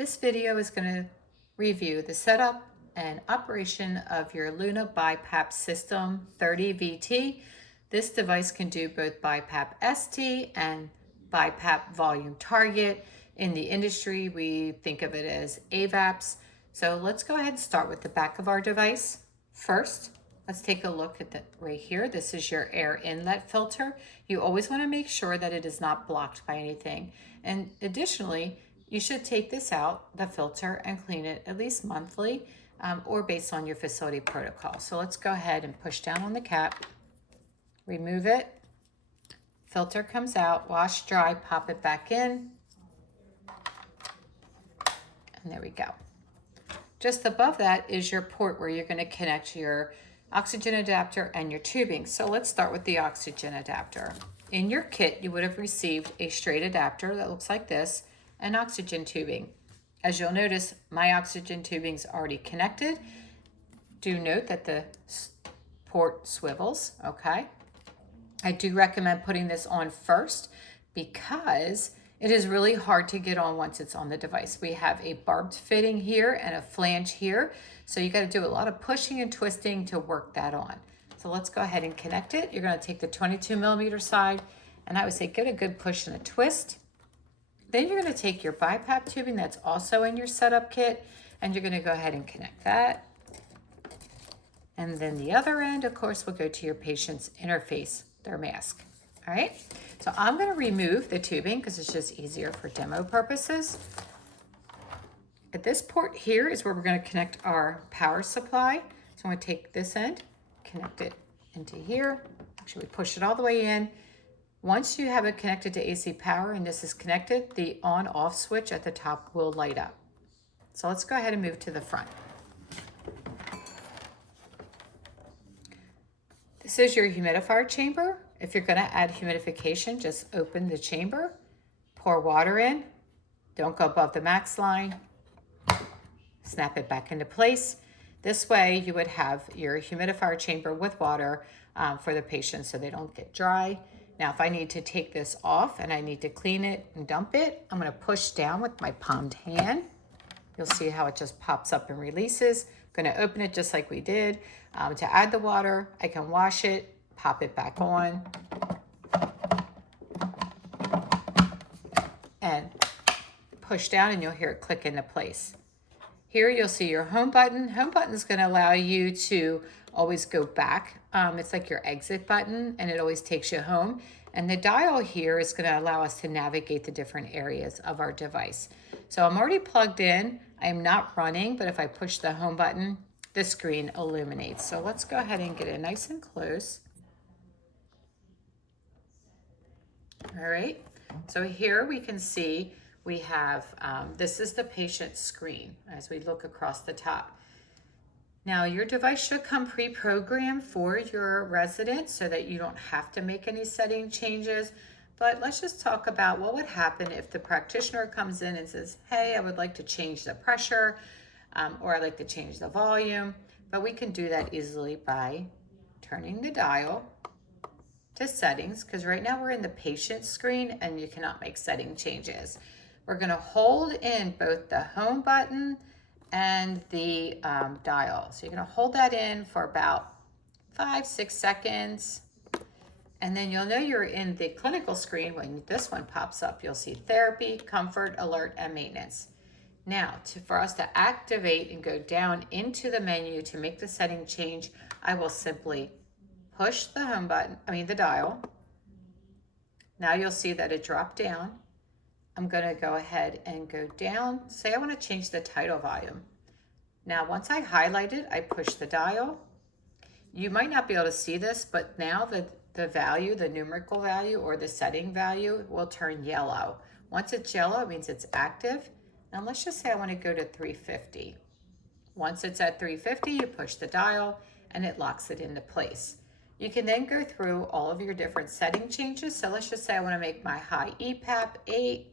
This video is going to review the setup and operation of your Luna Bipap system 30VT. This device can do both Bipap ST and Bipap volume target. In the industry, we think of it as Avaps. So let's go ahead and start with the back of our device. First, let's take a look at right here. This is your air inlet filter. You always want to make sure that it is not blocked by anything. And additionally, you should take this out, the filter, and clean it at least monthly or based on your facility protocol. So let's go ahead and push down on the cap, remove it, filter comes out, wash, dry, pop it back in, and there we go. Just above that is your port where you're going to connect your oxygen adapter and your tubing. So let's start with the oxygen adapter. In your kit, you would have received a straight adapter that looks like this, and oxygen tubing. As you'll notice, my oxygen tubing is already connected. Do note that the port swivels, okay? I do recommend putting this on first because it is really hard to get on once it's on the device. We have a barbed fitting here and a flange here, so you got to do a lot of pushing and twisting to work that on. So let's go ahead and connect it. You're going to take the 22mm side, and I would say give it a good push and a twist. Then you're going to take your Bipap tubing that's also in your setup kit, and you're going to go ahead and connect that. And then the other end, of course, will go to your patient's interface, their mask. All right, so I'm going to remove the tubing because it's just easier for demo purposes. At this port here is where we're going to connect our power supply. So I'm going to take this end, connect it into here. Actually, we push it all the way in. Once you have it connected to AC power and this is connected, the on-off switch at the top will light up. So let's go ahead and move to the front. This is your humidifier chamber. If you're going to add humidification, just open the chamber, pour water in, don't go above the max line, snap it back into place. This way you would have your humidifier chamber with water for the patient so they don't get dry. Now, if I need to take this off and I need to clean it and dump it, I'm going to push down with my palmed hand. You'll see how it just pops up and releases. I'm going to open it just like we did. To add the water, I can wash it, pop it back on, and push down and you'll hear it click into place. Here you'll see your home button. Home button is going to allow you to always go back. It's like your exit button and it always takes you home. And the dial here is going to allow us to navigate the different areas of our device. So I'm already plugged in. I'm not running, but if I push the home button, the screen illuminates. So let's go ahead and get it nice and close. All right, so here we can see we have, this is the patient screen as we look across the top. Now your device should come pre-programmed for your resident so that you don't have to make any setting changes. But let's just talk about what would happen if the practitioner comes in and says, hey, I would like to change the pressure or I'd like to change the volume. But we can do that easily by turning the dial to settings, because right now we're in the patient screen and you cannot make setting changes. We're going to hold in both the home button and the dial. So you're going to hold that in for about 5-6 seconds. And then you'll know you're in the clinical screen when this one pops up. You'll see therapy, comfort, alert, and maintenance. Now, for us to activate and go down into the menu to make the setting change, I will simply push the home button, the dial. Now you'll see that it dropped down. I'm going to go ahead and go down. Say I want to change the tidal volume. Now, once I highlight it, I push the dial. You might not be able to see this, but now the value, the numerical value or the setting value will turn yellow. Once it's yellow, it means it's active. Now let's just say I want to go to 350. Once it's at 350, you push the dial and it locks it into place. You can then go through all of your different setting changes. So let's just say I want to make my high EPAP 8.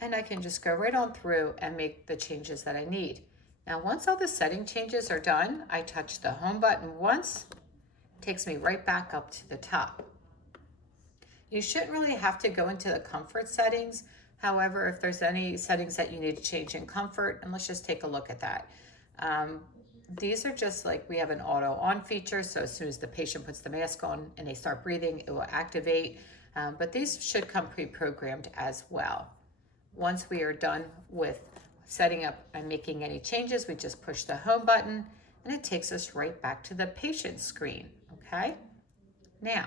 And I can just go right on through and make the changes that I need. Now, once all the setting changes are done, I touch the home button once, it takes me right back up to the top. You shouldn't really have to go into the comfort settings. However, if there's any settings that you need to change in comfort, and let's just take a look at that. These are just like, we have an auto on feature, so as soon as the patient puts the mask on and they start breathing, it will activate. But these should come pre-programmed as well. Once we are done with setting up and making any changes, we just push the home button and it takes us right back to the patient screen, okay? Now,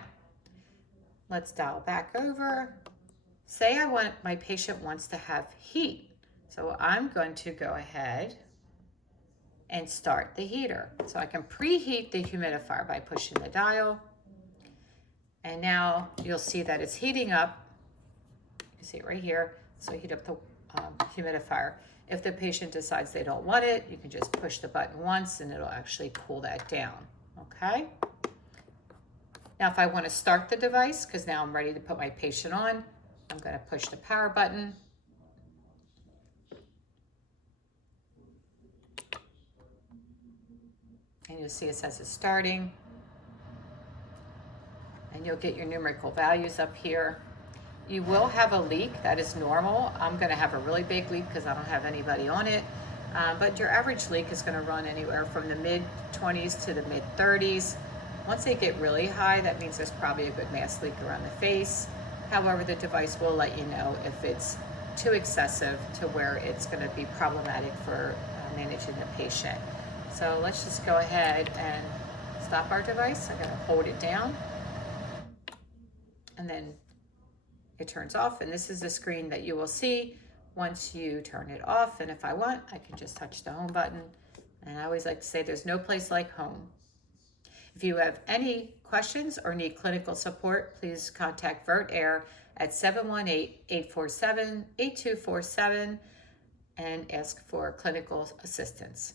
let's dial back over. Say my patient wants to have heat. So I'm going to go ahead and start the heater. So I can preheat the humidifier by pushing the dial. And now you'll see that it's heating up. You see it right here. So heat up the humidifier. If the patient decides they don't want it, you can just push the button once and it'll actually cool that down, okay? Now if I want to start the device, because now I'm ready to put my patient on, I'm going to push the power button. And you'll see it says it's starting. And you'll get your numerical values up here. You will have a leak, that is normal. I'm gonna have a really big leak because I don't have anybody on it. But your average leak is gonna run anywhere from the mid-20s to the mid-30s. Once they get really high, that means there's probably a good mask leak around the face. However, the device will let you know if it's too excessive to where it's gonna be problematic for managing the patient. So let's just go ahead and stop our device. I'm gonna hold it down and then it turns off, and this is the screen that you will see once you turn it off. And if I want, I can just touch the home button. And I always like to say there's no place like home. If you have any questions or need clinical support, please contact Virtair at 718-847-8247 and ask for clinical assistance.